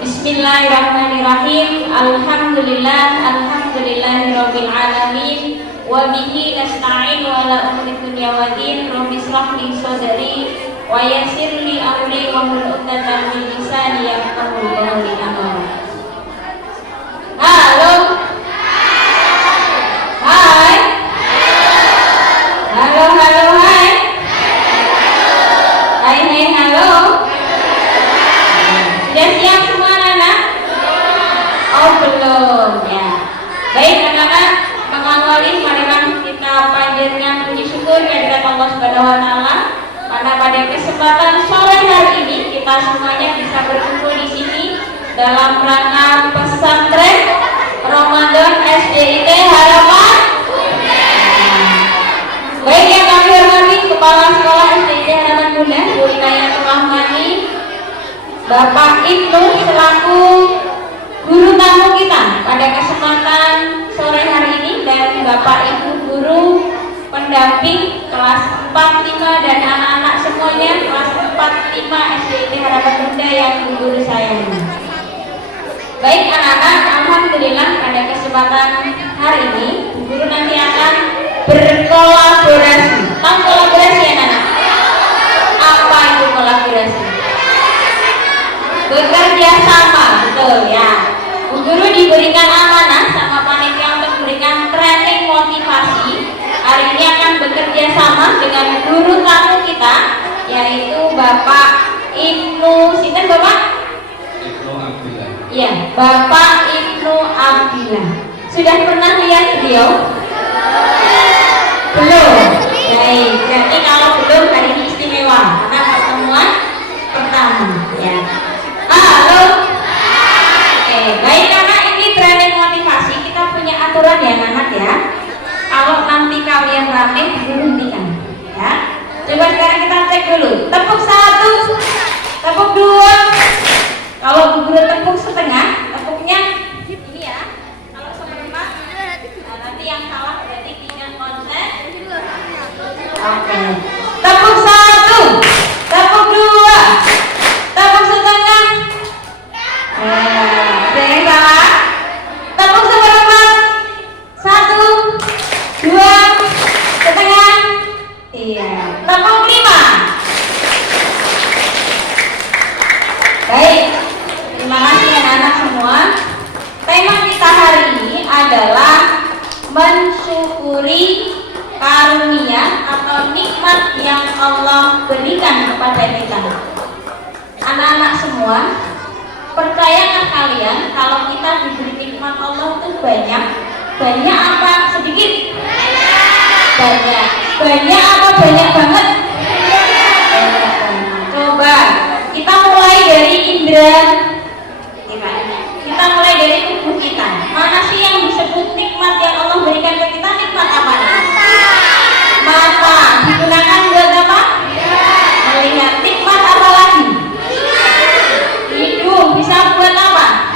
Bismillahirrahmanirrahim. Alhamdulillahirabbil alamin. Wa bihi nasta'in wa ala umuri dunya waddin. Rabbi shrah li sadri wa yassir li amri wa hlul 'uqdatam min lisani yafqahu qawli. Halo. Hai. Halo, halo, hai. Hai, hai, halo. Sudah siap semua anak? Oh belum ya. Baik anak-anak, mengawali marilah kita panjatkan puji syukur kehadirat Allah Subhanahu wa taala karena pada kesempatan sore hari ini kita semuanya bisa berkumpul di sini dalam rangka pesantren Ramadan SDIT Harapan. Baik yang kami hormati Kepala Sekolah SDIT Harapan Bunda Bu Inayatul Rahmani, Bapak Ibnu selaku guru tamu kita pada kesempatan sore hari ini, dan Bapak Ibu guru pendamping kelas 4, 5 dan anak-anak semuanya kelas 4, 5 SDIT Harapan Bunda yang guru sayangi. Baik anak-anak, alhamdulillah pada kesempatan hari ini guru nanti akan berkolaborasi. Tahu kolaborasi ya anak? Apa itu kolaborasi? Bekerja sama, betul ya. Guru diberikan amanah sama panitia untuk memberikan training motivasi. Hari ini akan bekerja sama dengan guru tamu kita, yaitu Bapak Ibnu, sinten Bapak? Ibnu Abdillah. Iya, Bapak Ibnu Abdillah. Sudah pernah lihat beliau? Belum. Baik, berarti kalau belum hari ini istimewa karena pertemuan pertama ya. Halo. Baik anak, ini training motivasi. Kita punya aturan ya anak ya. Kalau nanti kalian rame, berhentikan ya. Coba sekarang kita cek dulu. Tepuk 1, tepuk 2. Kalau guru tepuk setengah, tepuknya ini ya. Kalau seperempat, nah nanti yang salah berarti tidak konsen. Oke. Tepuk 1, tepuk 2, tepuk setengah. Ada yang salah? Tepuk seperempat. 1, 2, setengah. Iya. Tepuk 5. Baik. Terima kasih anak-anak semua. Tema kita hari ini adalah mensyukuri karunia atau nikmat yang Allah berikan kepada kita. Anak-anak semua, percayakah kalian kalau kita diberi nikmat Allah itu banyak. Banyak apa sedikit? Banyak. Banyak apa banyak banget? Coba kita mulai dari indera. Kita mulai dari tubuh kita. Mana sih yang disebut nikmat yang Allah berikan ke kita? Nikmat apa? Mata. Digunakan buat apa? Melihat. Nikmat apa lagi? Hidung. Bisa buat apa?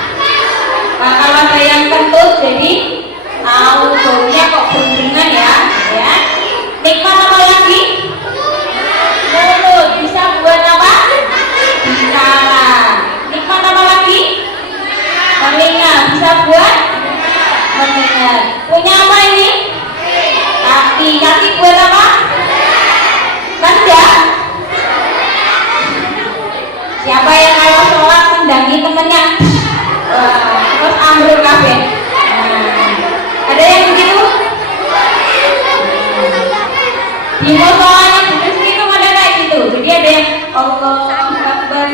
Nah, kalau ada yang kentut jadi tahu baunya kok berhubungan ya. Nikmat apa lagi? Mulut. Bisa buat apa? Bicara. Nikmat apa lagi? Telinga. Bisa buat mendengar. Punya apa ini? Kaki. Kaki buat apa? Mendak. Siapa yang kalau sholat mendangi temennya? Terus ambil kafe. Ada yang begitu? Di musolanya di situ ada kayak gitu. Jadi ada yang Allah Akbar,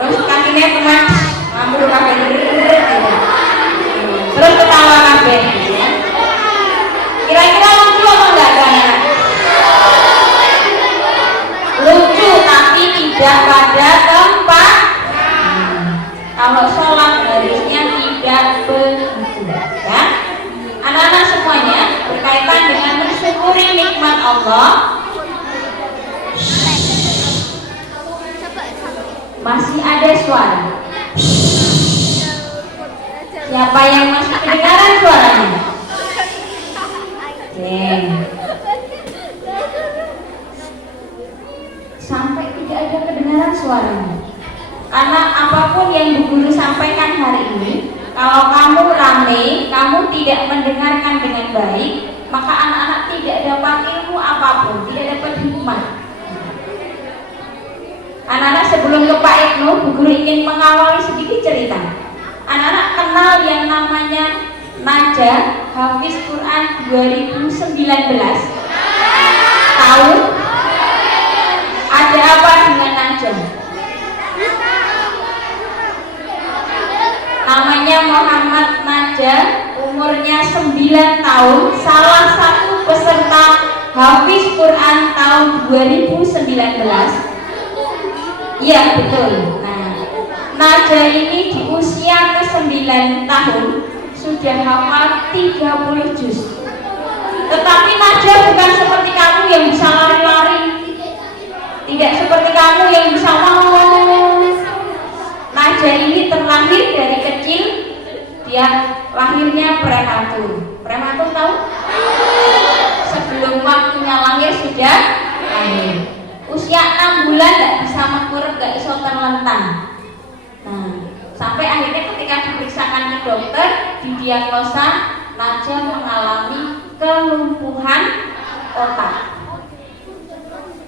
terus kakinya teman ambil kafe terus ketawa kafe. Kira-kira lucu apa enggak anak? Lucu tapi tidak pada tempat. Kalau sholat harusnya tidak begitu ya. Anak-anak semuanya berkaitan dengan mensyukuri nikmat Allah. Masih ada suara. Siapa yang masih kedengaran suaranya? Sampai tidak ada kedengaran suaranya. Karena apapun yang Bu Guru sampaikan hari ini, kalau kamu rame, kamu tidak mendengarkan dengan baik, maka anak-anak tidak dapat ilmu apapun, tidak dapat hikmah. Anak-anak sebelum ke Pak Ibnu, Bu Guru ingin mengawali sedikit cerita. Anak-anak kenal yang namanya Najah Hafiz Quran 2019? Tahu? Ada apa dengan Najah? Namanya Muhammad Najah, umurnya 9 tahun, salah satu peserta Hafiz Quran tahun 2019. Iya betul. Nah, Najah ini di usia ke-9 tahun sudah hafal 30 juz. Tetapi Najah bukan seperti kamu yang bisa lari-lari, tidak seperti kamu yang bisa ngomong. Najah ini terlahir dari kecil, dia lahirnya prematur. Prematur tahu? Sebelum waktunya lahir sudah lahir. Usia 6 bulan tidak bisa mekurut, tidak bisa terlentang. Nah, sampai akhirnya ketika diperiksakan ke dokter, didiagnosa Najah mengalami kelumpuhan otak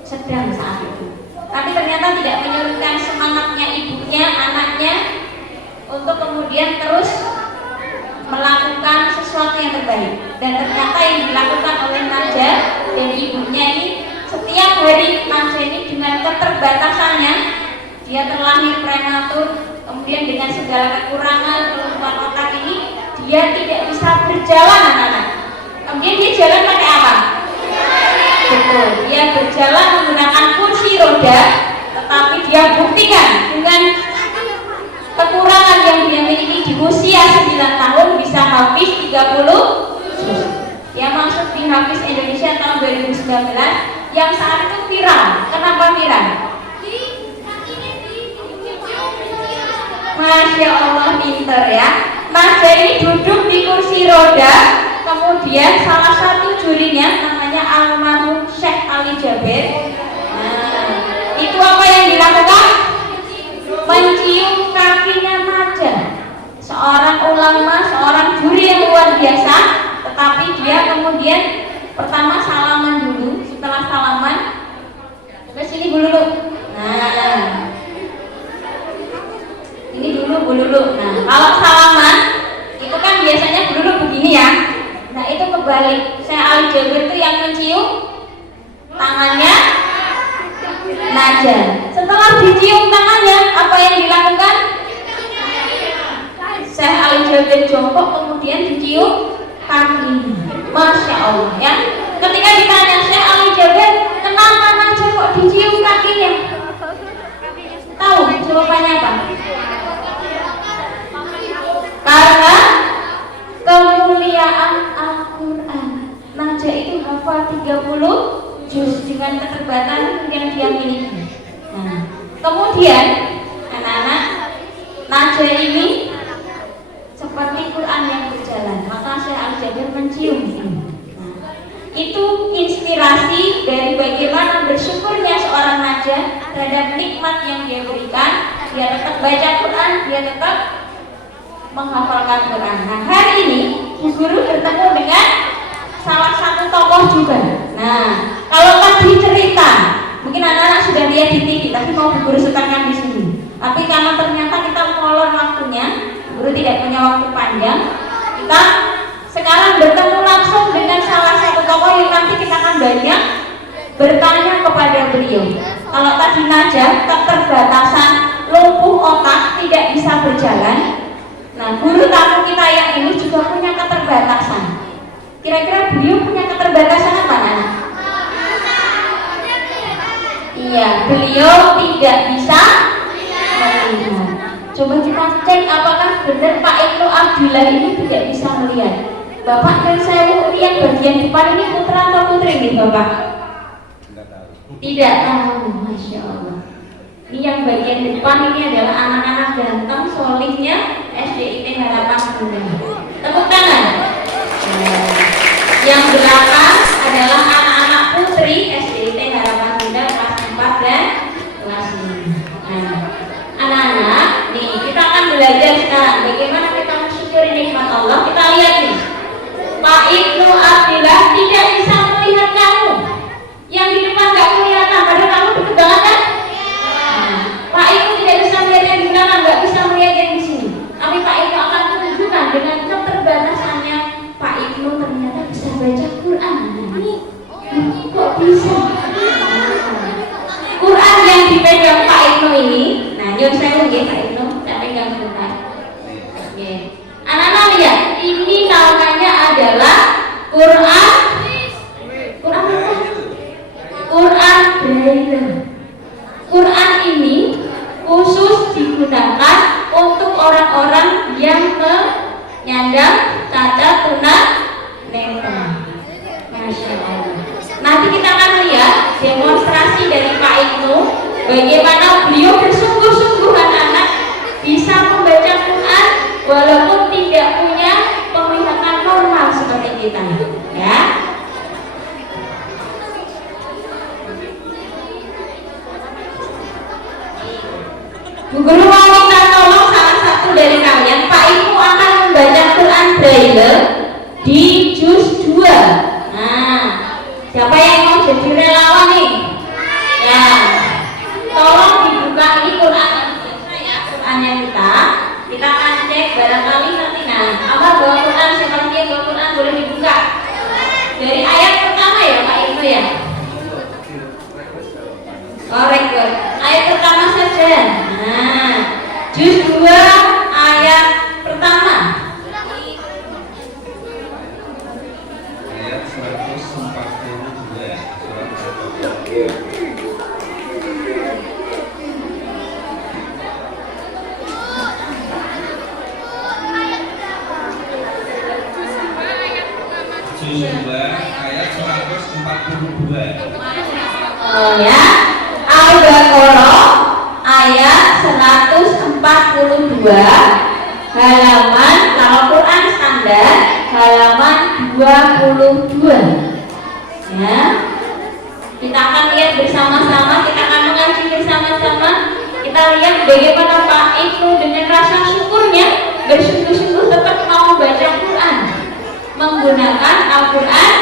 sedang saat itu. Tapi ternyata tidak menyurutkan semangatnya ibunya, anaknya untuk kemudian terus melakukan sesuatu yang terbaik. Dan ternyata yang dilakukan oleh Najah dan ibunya ini, setiap hari Najah ini dengan keterbatasannya, dia terlahir prematur, kemudian dengan segala kekurangan kelumpuhan otak ini, dia tidak bisa berjalan anak-anak. Kemudian dia jalan pakai apa? Betul, dia berjalan menggunakan kursi roda, tetapi dia buktikan dengan kekurangan yang dia miliki di usia 9 tahun bisa habis 30 juz. Dia masuk di Hafiz Indonesia tahun 2019 yang saat itu viral. Kenapa viral? Masya Allah, pinter ya. Najah ini duduk di kursi roda, kemudian salah satu jurinya namanya almarhum Syekh Ali Jaber. Nah, itu apa yang dilakukan? Mencium kakinya Najah. Seorang ulama, seorang juri yang luar biasa, tetapi dia kemudian pertama salaman dulu, setelah salaman ke sini dulu. Nah, ini dulu. Nah, kalau salaman itu kan biasanya dulu begini ya. Nah, itu kebalik. Saya Ali Jaber itu yang mencium tangannya Najah. Setelah dicium tangannya, apa yang dilakukan? Syekh Ali bagian jongkok kemudian dicium kakinya. Masya Allah ya. Ketika ditanya Syekh Ali Jaber, kenapa Najah kok dicium kakinya? Tahu jawabannya apa? Karena kemuliaan Al-Quran. Najah itu hafal 30 juz dengan keterbatasan yang dia miliki. Nah, kemudian anak-anak, Najah ini seperti Quran yang berjalan, maka Syekh Ali Jaber mencium ini. Nah, itu inspirasi dari bagaimana bersyukurnya seorang Najah terhadap nikmat yang dia berikan. Dia tetap baca Quran, dia tetap menghafalkan Quran. Nah, hari ini Bu Guru bertemu dengan salah satu tokoh juga. Nah, kalau tadi cerita, mungkin anak-anak sudah lihat di TV, tapi mau Bu Guru setarkan di sini. Tapi karena ternyata kita molor waktunya, Bu Guru tidak punya waktu panjang, kita sekarang bertemu langsung dengan salah satu tokoh yang nanti kita akan banyak bertanya kepada beliau. Kalau tadi Najah keterbatasan lumpuh otak, tidak bisa berjalan. Nah, guru tamu kita yang ini juga punya keterbatasan. Kira-kira beliau punya keterbatasan apa, Nana? Iya, beliau tidak bisa melihat. Coba kita cek apakah benar Pak Ibnu Abdillah ini tidak bisa melihat. Bapak dan saya yang bagian depan ini putra atau putri nih Bapak? Tidak tahu, Masya Allah. Ini yang bagian depan ini adalah anak-anak ganteng solihnya SDIT Harapan Bunda. Tepuk tangan. Yang belakang adalah anak-anak putri SDIT Harapan Bunda kelas 4 dan kelas 5. Nah, anak-anak, nih kita akan belajar sekarang bagaimana kita mensyukuri nikmat Allah. Kita lihat nih, Pak Ibnu Abdillah tidak bisa melihat kamu. Yang di depan nggak kelihatan, padahal kamu deket banget kan? Pak Ibnu tidak bisa melihat yang di belakang, nggak bisa melihat yang di sini. Tapi Pak Ibnu akan tunjukkan dengan keterbatasannya. Pak Ibnu ternyata bisa baca Quran. Kok bisa? Quran yang dipegang Pak Ibnu ini, nah nyun saya nggih Pak Ibnu, saya pegang sebentar. Anak-anak lihat, ini namanya adalah Quran. Quran apa? Quran Braille. Quran ini khusus digunakan untuk orang-orang yang menyandang cacat tunanetra. Masya Allah. Nanti kita akan lihat demonstrasi dari Pak Ibnu bagaimana beliau bersungguh-sungguh anak-anak bisa membaca Quran walaupun tidak punya penglihatan normal seperti kita, ya. Bu Guru mau minta tolong salah satu dari kalian, Pak Ibu akan membaca Quran Braille di juz 2. Nah, siapa yang mau jadi relawan nih? Ya, tolong dibuka ini Quran ya, Qurannya kita. Kita akan cek barangkali nanti. Nah, apa bawa Quran? Siapa yang bawa Quran boleh dibuka dari ayat pertama ya Pak Ibu ya. Korek, ayat pertama saja. Nah, juz 2 ayat pertama. Ayat 142. Juz 2 ayat 142. Oh ya. Al-Baqarah ayat 142 halaman, kalau Quran standar halaman 22 ya. Kita akan lihat bersama-sama, kita akan mengaji bersama-sama. Kita lihat bagaimana Pak Ibnu dengan rasa syukurnya bersungguh-sungguh tetap mau baca Quran menggunakan Al-Quran.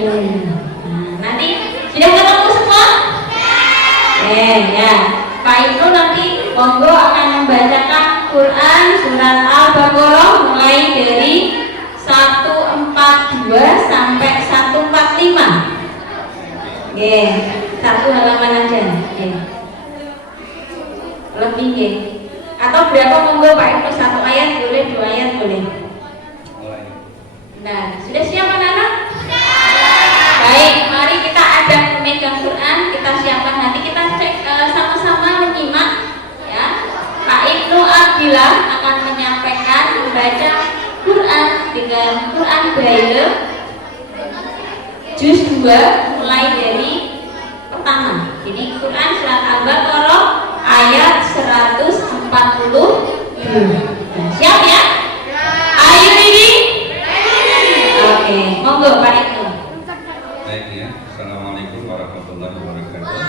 Nah, nanti sudah ketemu semua? Ya, Pak Ibnu nanti monggo akan membacakan Quran surat Al-Baqarah mulai dari 142 sampai 145. Satu halaman aja. Lebih atau berapa monggo Pak Ibnu, satu ayat boleh, 2 ayat boleh. Mulai. Nah, sudah siap anak-anak? Baik, mari kita ada pemegang Quran, kita siapkan hati, kita cek sama-sama menyimak ya. Kak Ibnu Abdillah akan menyampaikan membaca Quran dengan Quran Braille juz 2 mulai dari pertama. Ini Quran surat Al-Baqarah ayat 140. Siap ya? Are you ready? Oke, monggo Pak Ibnu. Baik ya. Assalamualaikum warahmatullahi wabarakatuh.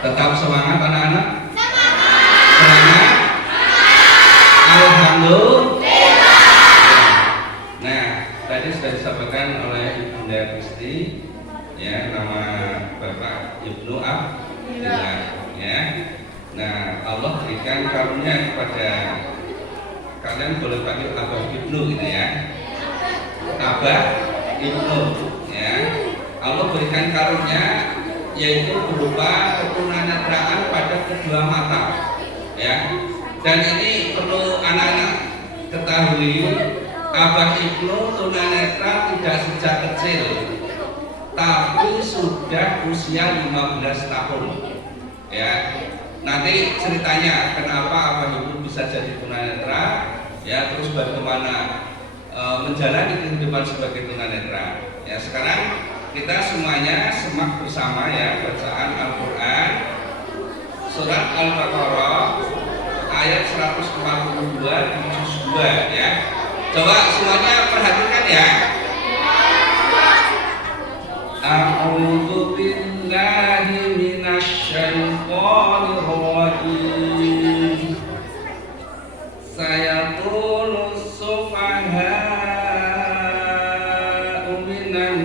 Tetap semangat anak-anak? Semangat? Alhamdulillah. Nah, tadi sudah disampaikan oleh Ibunda Kristi, ya, nama Bapak Ibnu Abdillah, ya. Nah, Allah berikan karunia kepada kalian, boleh panggil Abah Ibnu gitu ya. Abah Ibnu, ya. Allah berikan karunia yaitu berupa ketunanetraan pada kedua mata, ya. Dan ini perlu anak-anak ketahui, Abah Ibnu tunanetra tidak sejak kecil, tapi sudah usia 15 tahun, ya. Nanti ceritanya kenapa Abah Ibnu bisa jadi tunanetra, ya, terus bagaimana menjalani kehidupan sebagai tunanetra. Ya, sekarang kita semuanya semak bersama ya bacaan Al-Quran surat Al-Baqarah ayat 142 di juz 2 ya. Coba semuanya perhatikan ya. A'udzu billahi minasy syaithanir rajim. Sayaqulu sufaha'u minan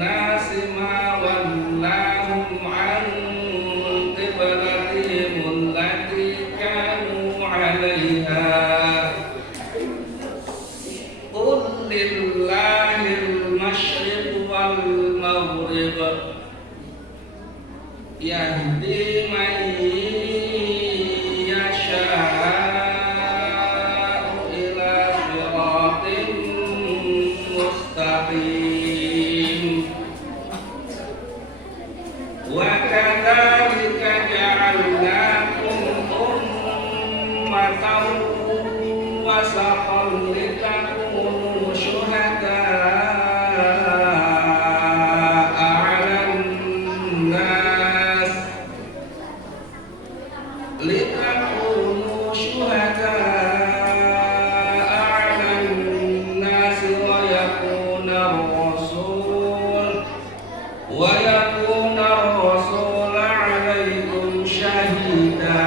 nasi ma wallahum 'an qiblatihim allati kanu 'alaiha. Qul lillahil masyriq wal maghrib yahdi man yasha'u ila siratin mustaqim. Wa kadzalika ja'alnakum ummatan wasatan litakunu syuhada'a 'alan nas litakunu syuhada'a 'alan nas wa yakuna ar-rasul 'alaykum shahida.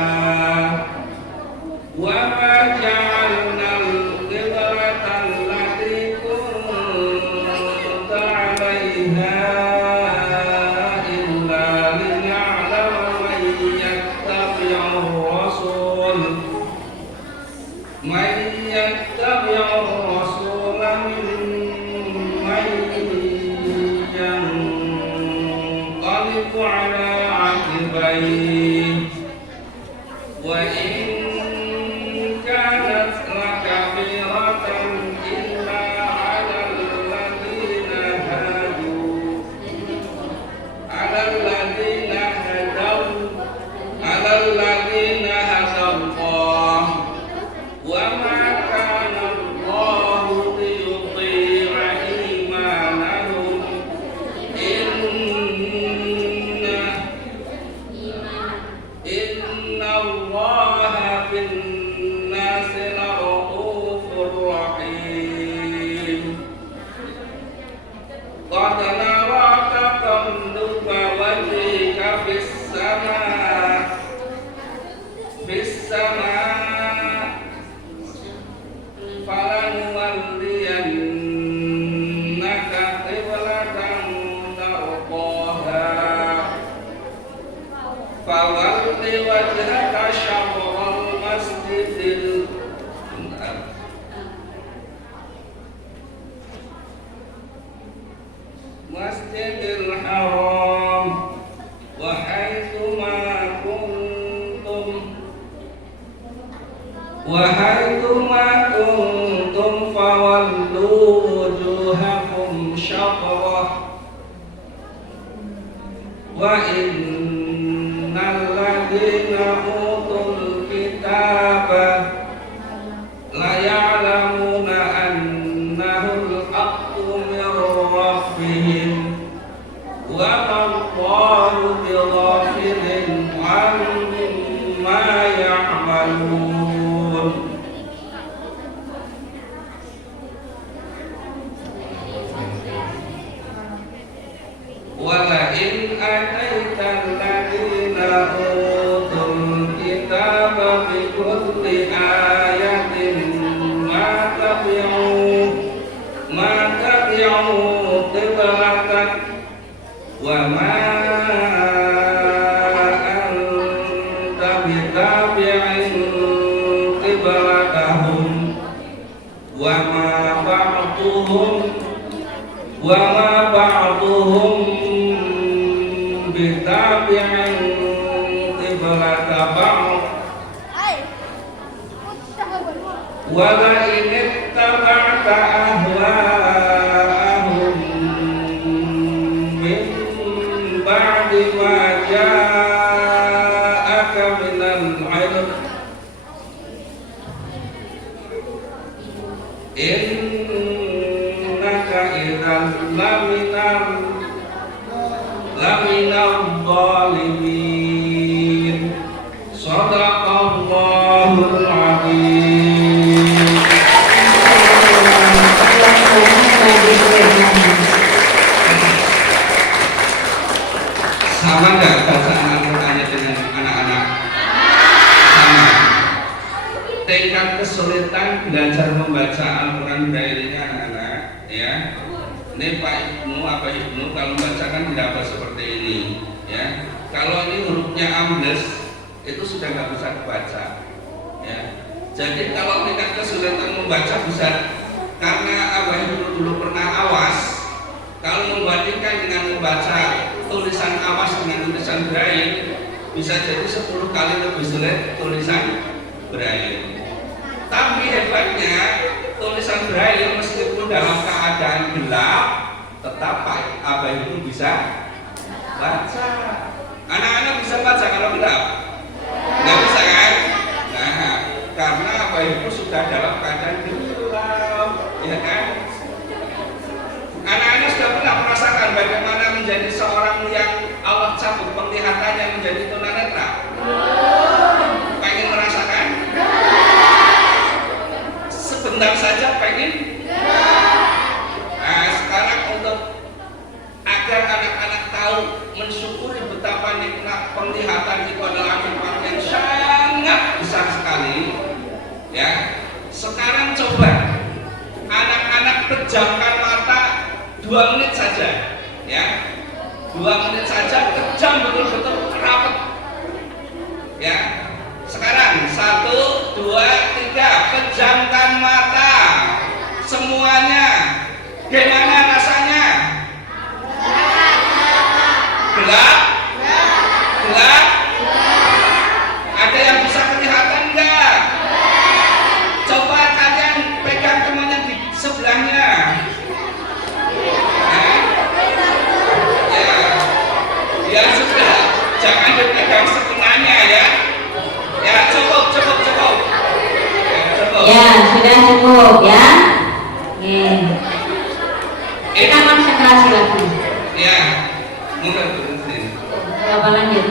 Wa ma ja'alna al-qiblata allati kunta 'alayha illa lina'lama man yattabi'ur rasul mimman yanqalibu 'ala 'aqibayhi wa in kanat lakabiratan illa 'alal ladina hadallah wa ma kana Allahu liyudhi'a imanahum inna Allaha bin nasi la'ufur rahim. Qad nara taqalluba wajhika fis sama' falanuwalliyannaka qiblatan tardaha fawalli wajhaka syatral masjidil haram wa haitsu ma wa innal ladzina utul kitaba la ya'lamuna annahul haqqu min rabbihim wa Allahu bighafilin amma ya'malun. Wala in ataital ladina utul kitaba bi kulli ayatin ma tabi'u qiblatak wa ma anta bitabi'in qiblatahum wa ma ba'duhum bitabi'in qiblata ba'd wa la in ittaba'ta ahwa'ahum min ba'di ma ja'aka minal 'ilm innaka idzan laminal zalimin. Shadaqallahul azim. Sama nggak bacaan Al-Qur'annya dengan anak-anak? Sama. Tingkat kesulitan belajar membaca Al-Quran Braille-nya anak-anak, ya. Ini Pak Ibnu, apa Ibnu kalau membacakan tidak seperti ini, ya. Kalau ini hurufnya ambles, itu sudah nggak bisa dibaca, ya. Jadi kalau tingkat kesulitan membaca bisa, karena Abah Ibnu dulu pernah awas. Kalau membandingkan dengan membaca tulisan awas dengan tulisan Braille, bisa jadi 10 kali lebih sulit tulisan Braille. Tapi hebatnya tulisan Braille meskipun dalam keadaan gelap, tetap Abah itu bisa baca. Anak-anak bisa baca kalau gelap? Nggak bisa kan? Nah, karena Abah itu sudah dalam keadaan gelap, ya kan? Anak-anak sudah pernah merasakan bagaimana menjadi seorang yang Allah cabut penglihatannya menjadi tunanetra? Pengen merasakan? Sebentar saja pengen? Nah, sekarang untuk agar anak-anak tahu mensyukuri betapa nikmat penglihatan itu adalah nikmat yang sangat besar sekali, ya. Sekarang coba anak-anak pejamkan mata 2 menit saja, ya. 2 menit saja, kejam betul-betul rapat, ya. Sekarang 1, 2, 3, pejamkan mata semuanya. Gimana rasanya? Gelap? Gelap? Ada yang bisa kelihatan enggak? Coba kalian pegang temannya di sebelahnya. Ya sudah, jangan dipegang setengahnya, ya. Ya cukup. Ya, sudah cukup, ya. Kita konsentrasi lagi. Ya, mulai berhenti. Coba lanjut.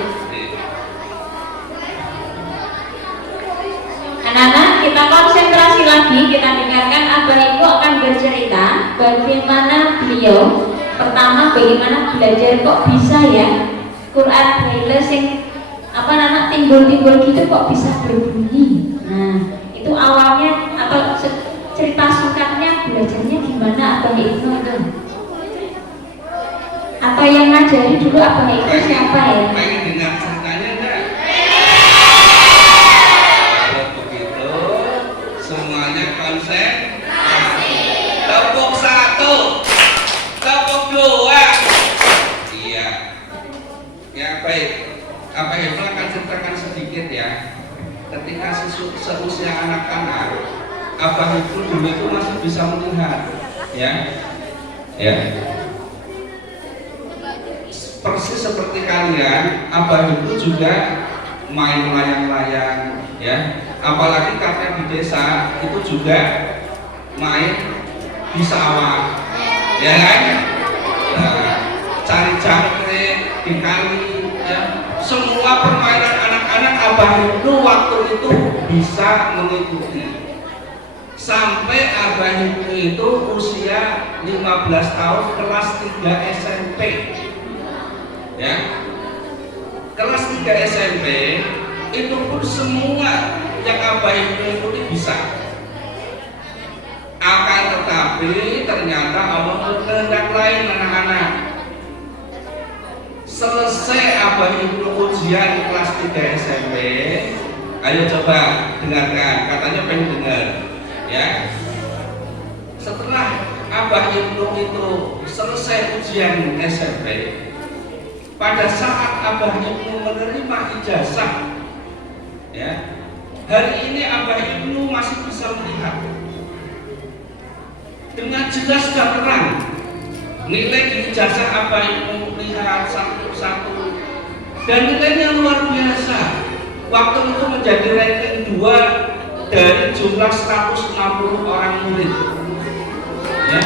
Anak-anak, kita konsentrasi lagi. Kita dengarkan Abah Ibu akan bercerita bagaimana beliau pertama bagaimana belajar kok bisa ya Quran Braille sing timbul-timbul gitu kok bisa berbunyi. Nah, itu awalnya atau cerita singkatnya belajarnya gimana Abah Ibnu itu? Atau yang ngajari dulu Abah Ibnu siapa ya? Pengen dengar ceritanya enggak? Kalau begitu semuanya konsen. Tepuk 1, tepuk 2. Iya. Ya baik. Abah Ibnu akan ceritakan sedikit ya. Ketika seterusnya anak-anak, Abah Ibnu dulu itu masih bisa melihat, ya. persis seperti kalian, Abah itu juga main layang-layang, ya. Apalagi karena di desa itu juga main di sawah, ya kan? Nah, cari jangkrik di kali, ya. Semua permainan anak-anak Abah itu waktu itu bisa mengikuti. Sampai Abah itu usia 15 tahun kelas 3 SMP, ya. Kelas 3 SMP itu pun semua yang Abah ikuti bisa. Akan tetapi ternyata Allah berkehendak lain anak-anak. Selesai Abah itu ujian kelas 3 SMP, ayo coba dengarkan, katanya pengen dengar, ya. Setelah Abah itu selesai ujian SMP, pada saat Abah Ibnu menerima ijazah, ya, hari ini Abah Ibnu masih bisa melihat dengan jelas dan terang nilai di ijazah Abah Ibnu, lihat satu-satu, dan nilainya luar biasa. Waktu itu menjadi ranking 2 dari jumlah 160 orang murid, ya.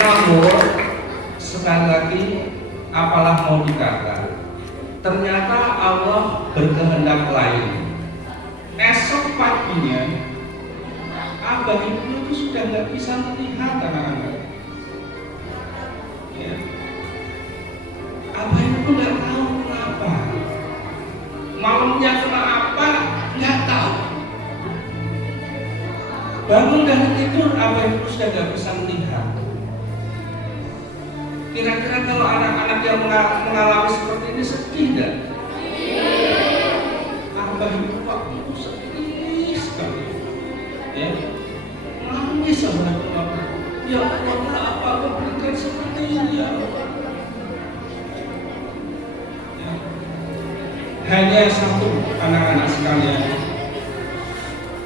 Namun sekali lagi, apalah mau dikata, ternyata Allah berkehendak lain. Esok paginya Abah Ibnu itu sudah nggak bisa melihat anak-anak, ya. Abah Ibnu nggak tahu kenapa, malamnya kenapa nggak tahu. Bangun dari tidur Abah Ibnu sudah nggak bisa melihat. Kira-kira kalau anak-anak yang mengalami seperti ini sedih nggak? Abah Ibnu waktu itu sedih sekali, ya. Nangis sama Abah. Ya Allah, kenapa Abah berikan seperti ini, ya Allah? Ya. Hanya satu anak-anak sekalian,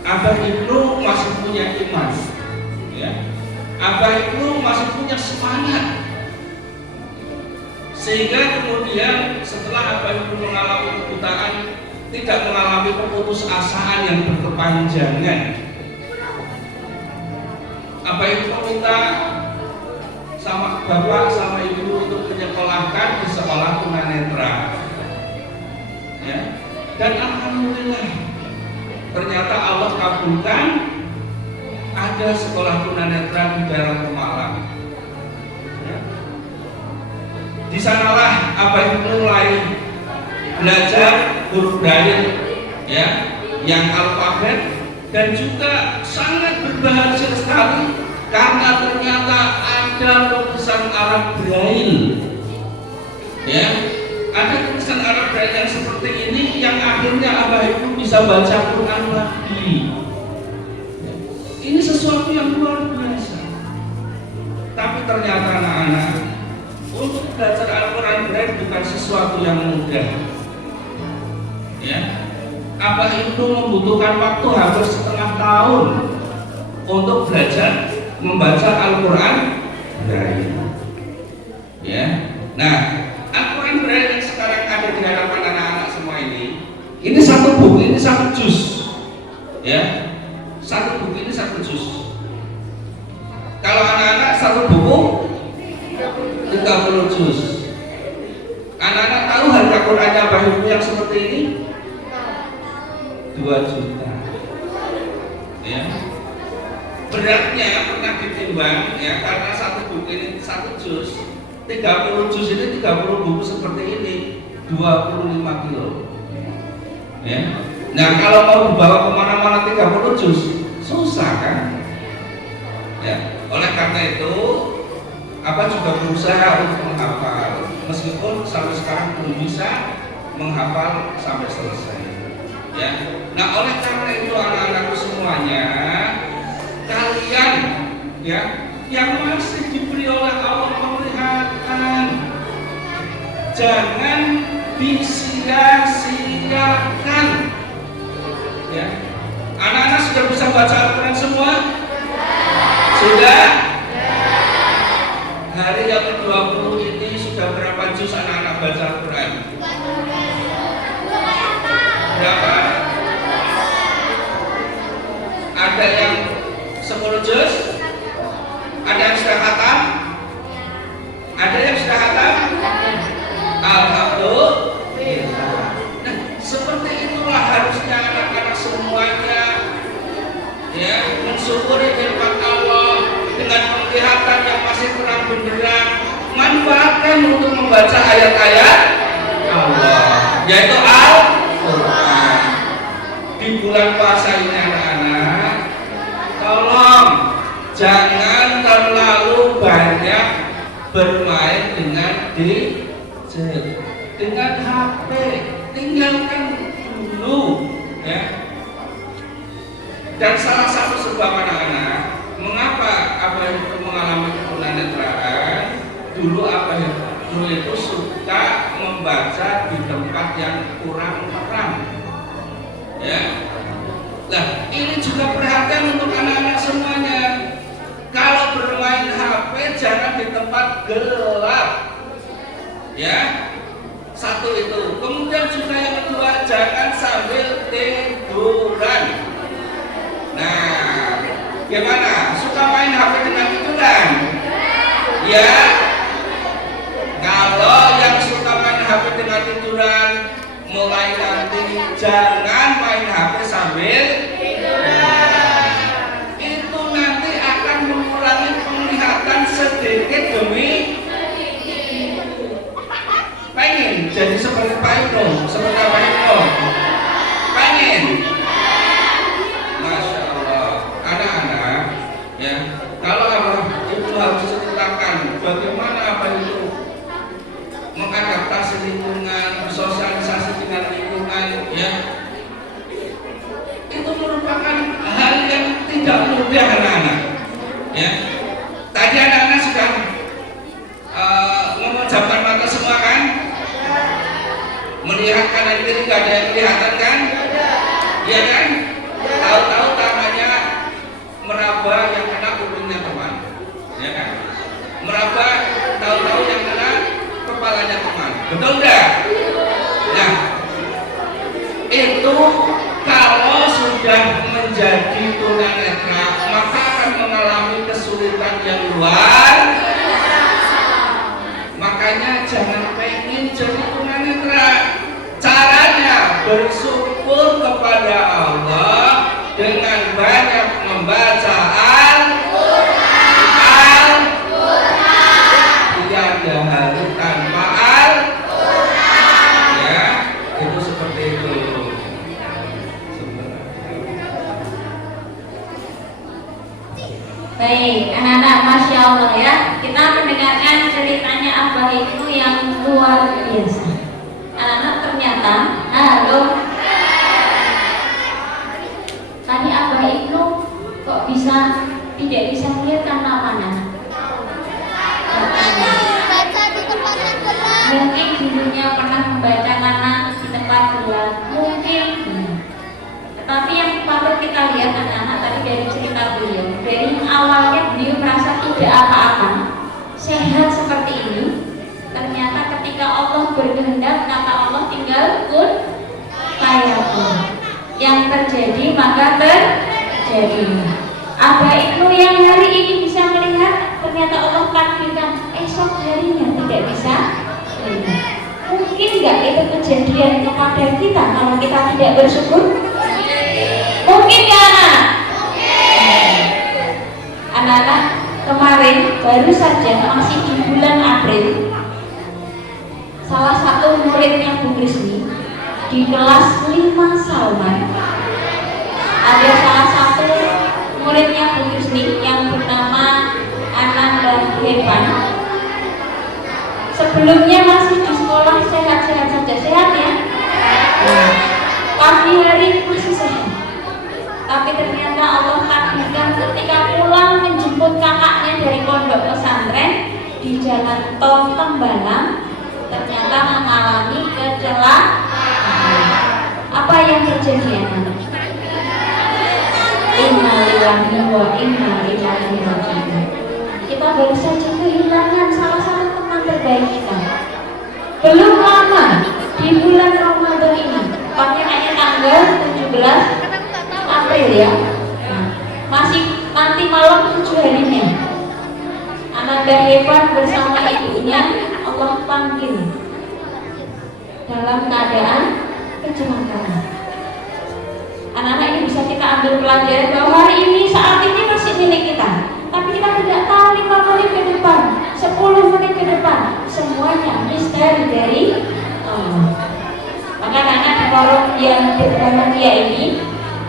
Abah Ibnu masih punya iman, ya. Abah Ibnu masih punya semangat. Sehingga kemudian setelah Abah Ibnu mengalami kebutaan, tidak mengalami keputusasaan yang berkepanjangan. Abah Ibnu minta sama bapak sama ibu untuk menyekolahkan di sekolah tunanetra, ya. Dan alhamdulillah ternyata Allah kabulkan, ada sekolah tunanetra di daerah Pemalang. Di sanalah Abah Ibnu mulai belajar huruf Braille, ya, yang alfabet, dan juga sangat berbahagia sekali karena ternyata ada tulisan Arab Braille, ya. Ada tulisan Arab Braille yang seperti ini yang akhirnya Abah Ibnu bisa baca Quran lagi. Ini sesuatu yang luar biasa. Tapi ternyata anak-anak, untuk belajar Al-Quran Braille bukan sesuatu yang mudah, ya. Abah Ibnu membutuhkan waktu hampir setengah tahun untuk belajar membaca Al-Quran Braille, ya. Nah, Al-Quran Braille yang sekarang ada di hadapan anak-anak semua ini satu buku, ini satu juz, ya. Satu buku ini satu juz. Kalau anak-anak satu buku 30 juz. Anak-anak tahu harga Qurannya Abah Ibnu yang seperti ini? 2 juta, ya. Beratnya pernah ditimbang, ya, karena satu buku ini satu juz, 30 juz ini 30 buku seperti ini 25 kilo, ya. Nah, kalau mau dibawa kemana-mana 30 juz susah kan, ya. Oleh karena itu Abah juga berusaha untuk menghafal, meskipun sampai sekarang belum bisa menghafal sampai selesai, ya. Nah, oleh karena itu anak-anakku semuanya, kalian, ya, yang masih diberi oleh Allah penglihatan, jangan disia-siakan, ya. Anak-anak sudah bisa baca Al-Quran semua? Sudah? juz anak-anak baca Al-Quran? Berapa? Ada yang 10 juz? Ada yang sudah khatam? Ada yang sudah khatam? Alhamdulillah. Nah, seperti itulah harusnya anak-anak semuanya ya mensyukuri nikmat Allah dengan penglihatan yang masih kurang benderang, manfaatkan untuk membaca ayat-ayat Allah, yaitu Al-Quran. Di bulan puasa ini anak-anak, tolong jangan terlalu banyak bermain dengan gadget, dengan HP, tinggalkan dulu ya. Dan salah satu sebab anak-anak mengapa Abah itu mengalami ketunanetraan, dulu Abah itu suka membaca di tempat yang kurang terang ya. Nah, ini juga perhatian untuk anak-anak semuanya. Kalau bermain HP jangan di tempat gelap ya. Satu itu. Kemudian juga yang kedua, jangan sambil tiduran. Nah, gimana? Suka main HP dengan tiduran? Ya. Kalau yang suka main HP dengan tiduran, mulai nanti jangan main HP sambil tiduran. Itu nanti akan mengurangi penglihatan sedikit demi pengen jadi seperti Pak Ino, seperti Pak Ino. Pengen. Masya Allah, anak-anak ya. Kalau Abah itu harus ceritakan bagaimana Abah itu mengadaptasi lingkungan, bersosialisasi dengan lingkungan ya. Itu merupakan hal yang tidak mudah anak-anak ya. Tadi anak-anak sudah memejamkan mata semua kan? Melihat kanan kiri gak ada yang kelihatan kan? Iya kan? Tahu-tahu tangannya meraba yang kena kupingnya teman, ya kan? Meraba tahu-tahu yang kena kepalanya teman, betul enggak? Nah, itu kalau sudah menjadi tunanetra maka akan mengalami kesulitan yang luar. Makanya jangan pengen jadi tunanetra. Caranya bersyukur kepada Allah dengan banyak membaca Al-Quran. Tiada hari tanpa Al-Quran. Ya, itu seperti itu. Baik, anak-anak, Masya Allah ya. Kita mendengarkan ceritanya Abah itu yang luar biasa. Anak-anak, ternyata, halo, tadi Abah itu kok bisa tidak bisa melihat karena mana? Mungkin dulunya pernah membaca karena di tempat gelap, mungkin. Tetapi yang patut kita lihat anak-anak tadi dari cerita beliau, dari awalnya beliau merasa tidak apa-apa, sehat seperti ini. Ternyata ketika Allah berkehendak, kata Allah tinggal kun fayakun. Yang terjadi maka terjadi. Abah itu yang hari ini bisa melihat, ternyata Allah takdirkan esok harinya tidak bisa melihat. Mungkin nggak itu kejadian kepada kita kalau kita tidak bersyukur? Mungkin nggak anak? Anak-anak, kemarin baru saja masih di bulan April, salah satu muridnya Bu Krisni di kelas 5 Salman, ada salah satu muridnya Bu Krisni yang bernama Ananda Hevan. Sebelumnya masih di sekolah sehat-sehat saja, sehat ya. Pagi hari masih sehat. Tapi ternyata Allah takdirkan ketika pulang menjemput kakaknya dari pondok pesantren di jalan tol Tembalang, ternyata mengalami kecelakaan. Apa yang terjadi anak? Innalillahi wa inna ilaihi raji'un. Kita baru saja kehilangan salah satu teman terbaik kita. belum lama di bulan Ramadan ini, pakaiannya tanggal 17 April ya. Nah, masih nanti malam 7 harinya. Ananda Hebat bersama ibunya Allah panggil dalam keadaan kecelakaan. Anak-anak ini bisa kita ambil pelajaran bahwa hari ini saat ini masih milik kita, tapi kita tidak tahu 5 menit ke depan, 10 menit ke depan, semuanya misteri dari Allah. Maka anak-anak di forum yang berbahagia ini,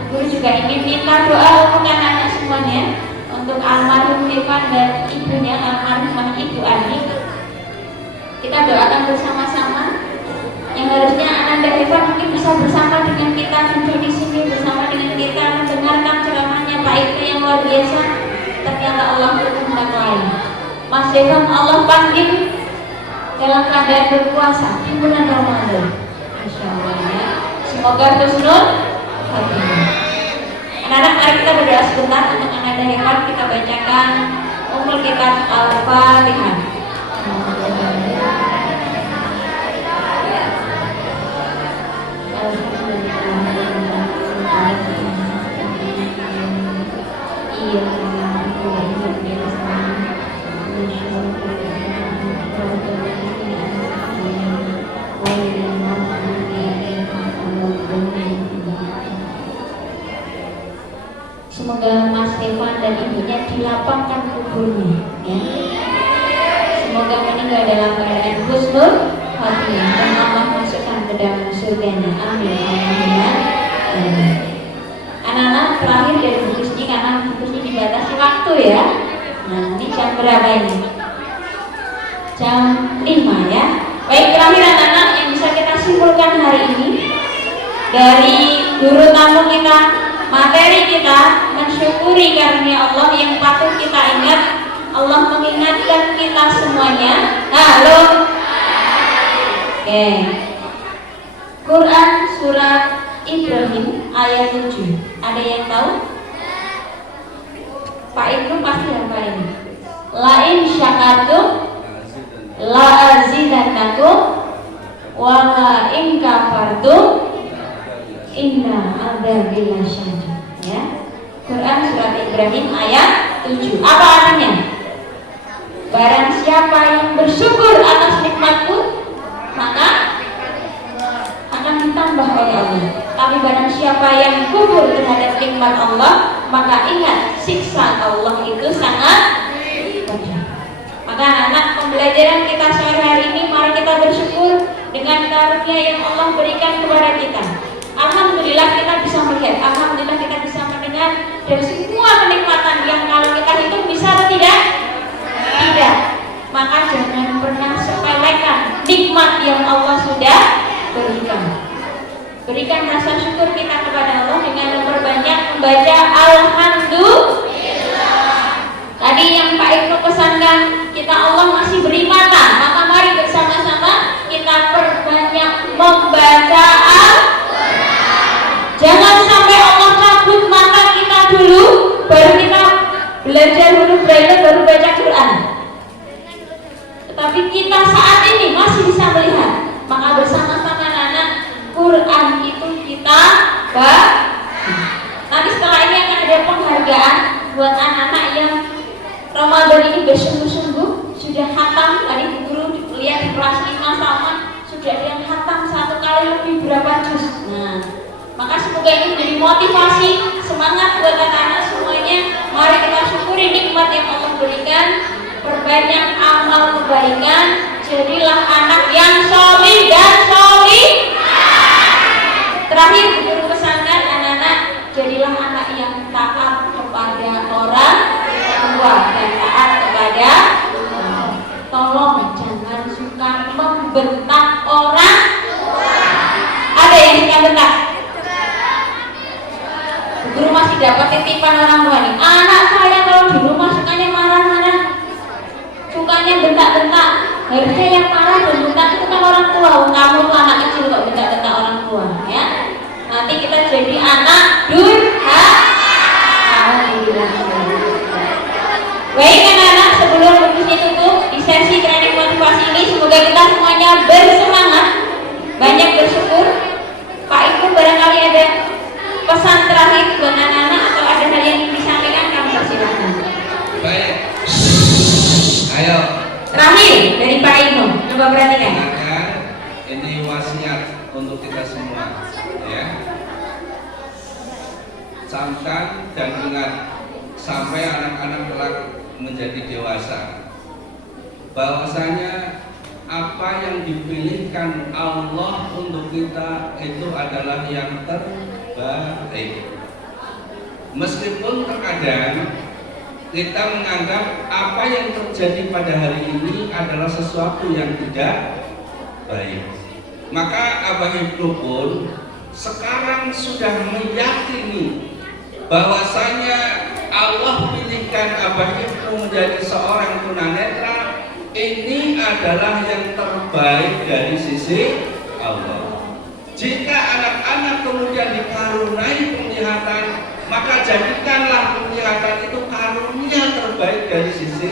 guru juga ingin minta doa untuk anak-anak semuanya, untuk almarhum Evan dan ibunya almarhumah Ibu Ani. Kita doakan bersama-sama. Yang harusnya Ananda Evan mungkin bisa bersama dengan kita, duduk di sini bersama dengan kita, mendengarkan ceramahnya Pak Ibnu yang luar biasa. Ternyata Allah berkehendak lain. Mas Evan Allah panggil dalam keadaan berpuasa di bulan Ramadan. Masya Allah ya. Semoga husnul khatimah. Anak-anak, mari kita berdoa sebentar untuk Ananda Evan. Kita bacakan Ummul Kitab Al-Fatihah. Semoga Mas Evan dan ibunya dilapangkan kuburnya ya. Semoga meninggal dalam keadaan husnul khatimah dan Allah masukkan ke dalam surganya. Amin. Anak-anak, terakhir dari bukus ini karena bukus ini dibatasi waktu ya. Nah, ini jam berapa ini? Jam 5 ya. Baik, terakhir anak-anak yang bisa kita simpulkan hari ini dari guru tamu kita, materi kita, mensyukuri karunia Allah yang patut kita ingat. Allah mengingatkan kita semuanya. Halo. Oke. Quran surat Ibrahim ayat 7. Ada yang tahu? Pak Ibnu pasti hafal ini. Lain syakartum la azidannakum wa la in kafartum inna adzabi lasyadid. Ya. Quran surat Ibrahim ayat 7. Apa artinya? Barang siapa yang bersyukur atas nikmatku, maka akan ditambah oleh Allah. Tapi barang siapa yang kufur terhadap nikmat Allah, maka ingat siksa Allah itu sangat pedih. Maka anak-anak, pembelajaran kita sore hari ini, mari kita bersyukur dengan karunia yang Allah berikan kepada kita. Alhamdulillah kita bisa melihat, alhamdulillah kita bisa mendengar, dan semua kenikmatan yang kalau kita hitung bisa atau tidak? Tidak. Maka jangan pernah sepelekan nikmat yang Allah sudah berikan. Berikan rasa syukur kita kepada Allah dengan memperbanyak membaca Alhamdulillah. Tadi yang Pak Ibnu pesankan, kita Allah masih beri mata, maka mari bersama-sama kita perbanyak membaca Al-Quran. Jangan sampai Allah cabut mata kita dulu, baru kita belajar huruf braille, baru baca Quran. Tetapi kita saat ini masih bisa melihat, maka bersama-sama anak-anak, Quran itu kita baca. Nanti setelah ini akan ada penghargaan buat anak-anak yang Ramadan ini bersungguh-sungguh sudah khatam. Tadi guru lihat di kelas 5 sama sudah ada yang khatam 1 kali lebih berapa juz. Nah, maka semoga ini menjadi motivasi, semangat buat anak-anak semuanya. Mari kita syukuri nikmat yang Allah berikan, perbanyak amal kebaikan, jadilah anak yang solih dan solih. Terakhir guru pesankan anak-anak, jadilah anak yang taat kepada orang tua dan taat kepada tolong jangan suka membentak orang tua. Ada yang suka bentak? Guru masih dapat titipan orang tua nih. Anak saya kalau di rumah sukanya marah-marah, sukanya bentak-bentak. Harusnya yang marah dan bentak itu kan orang tua. Kamu tuh anak kecil kok bentak-bentak orang tua, ya. Nanti kita jadi anak durhaka. Alhamdulillah. Baik anak-anak, sebelum bukunya tutup di sesi training motivasi ini, semoga kita semuanya bersemangat. terakhir dari Pak Ibnu, coba perhatikan. Dengarkan, ini wasiat untuk kita semua, ya. Camkan dan ingat sampai anak-anak kelak menjadi dewasa, bahwasanya apa yang dipilihkan Allah untuk kita itu adalah yang terbaik. Meskipun terkadang kita menganggap apa yang terjadi pada hari ini adalah sesuatu yang tidak baik, maka Abah Ibnu pun sekarang sudah meyakini bahwasanya Allah pilihkan Abah Ibnu menjadi seorang tunanetra ini adalah yang terbaik dari sisi Allah. Jika anak-anak kemudian dikaruniai penglihatan, maka jadikanlah penglihatan itu karunia terbaik dari sisi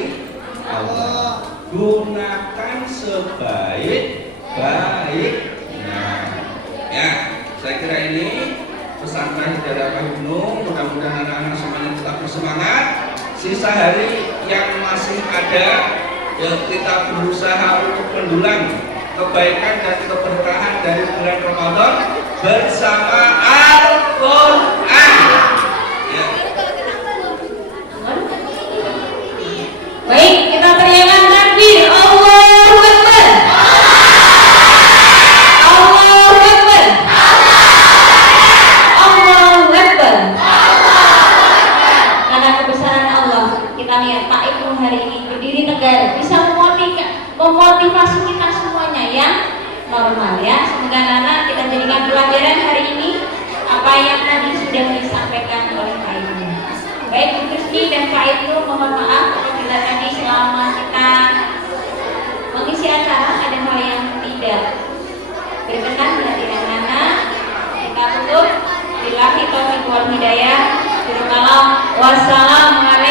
Allah. Gunakan sebaik-baiknya. Ya, saya kira ini pesantren dari Abah Ibnu. Mudah-mudahan anak-anak semuanya tetap bersemangat. Sisa hari yang masih ada, ya kita berusaha untuk mendulang kebaikan dan keberkahan dari bulan Ramadan bersama Al-Quran. Ya. Baik, kita teriakan takbir. Allahu Akbar. Allahu Akbar. Allahu Akbar. Karena kebesaran Allah, kita lihat Pak Ibnu hari ini berdiri tegar, bisa memotivasi kita semuanya yang normal ya. Semoga anak kita jadikan pelajaran hari ini apa yang tadi sudah disampaikan oleh Pak Ibnu. Baik Bu Krisni dan Pak Ibnu, mohon maaf apabila tadi selama kita mengisi acara ada hal yang tidak berkenan di hati anak-anak. Kita tutup. Billahi taufiq wal hidayah. Wassalamualaikum